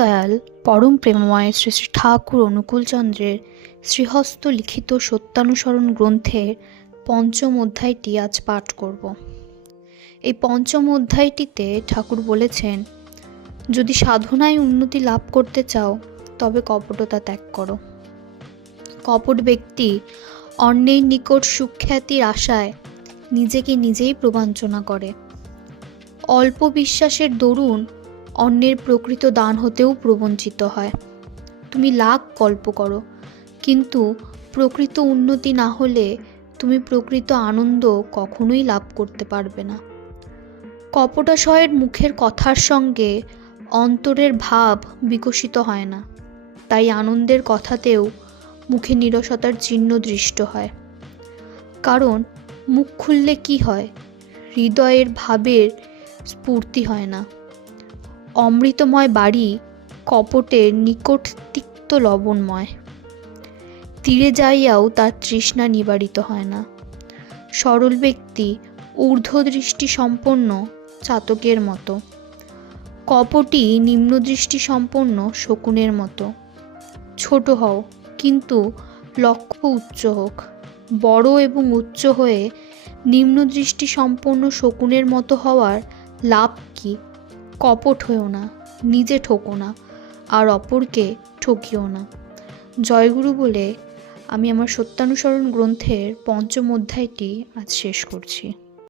দয়াল পরম প্রেমময় শ্রী শ্রী ঠাকুর অনুকূলচন্দ্রের শ্রীহস্ত লিখিত সত্যানুসরণ গ্রন্থের পঞ্চম অধ্যায়টি আজ পাঠ করব। এই পঞ্চম অধ্যায়টিতে ঠাকুর বলেছেন, যদি সাধনায় উন্নতি লাভ করতে চাও তবে কপটতা ত্যাগ করো। কপট ব্যক্তি অন্যের নিকট সুখ্যাতির আশায় নিজেকে নিজেই প্রবঞ্চনা করে। অল্প বিশ্বাসের দরুন অন্যের প্রকৃত দান হতেও প্রবঞ্চিত হয়। তুমি লাখ গল্প করো, কিন্তু প্রকৃত উন্নতি না হলে তুমি প্রকৃত আনন্দ কখনোই লাভ করতে পারবে না। কপটাশয়ের মুখের কথার সঙ্গে অন্তরের ভাব বিকশিত হয় না, তাই আনন্দের কথাতেও মুখে নিরসতার চিহ্ন দৃষ্ট হয়। কারণ মুখ খুললে কি হয়, হৃদয়ের ভাবের স্ফূর্তি হয় না। অমৃতময় বাড়ি কপটের নিকট তিক্ত লবণময়, তীরে যাইয়াও তার তৃষ্ণা নিবারিত হয় না। সরল ব্যক্তি ঊর্ধ্বদৃষ্টি সম্পন্ন চাতকের মতো, কপটী নিম্নদৃষ্টি সম্পন্ন শকুনের মতো। ছোট হও, কিন্তু লক্ষ্য উচ্চ হোক। বড় এবং উচ্চ হয়ে নিম্নদৃষ্টি সম্পন্ন শকুনের মতো হওয়ার লাভ কি? কপট হয়েও না, নিজে ঠকো না, আর অপরকে ঠকিও না। জয়গুরু বলে আমি আমার সত্যানুসরণ গ্রন্থের পঞ্চম অধ্যায়টি আজ শেষ করছি।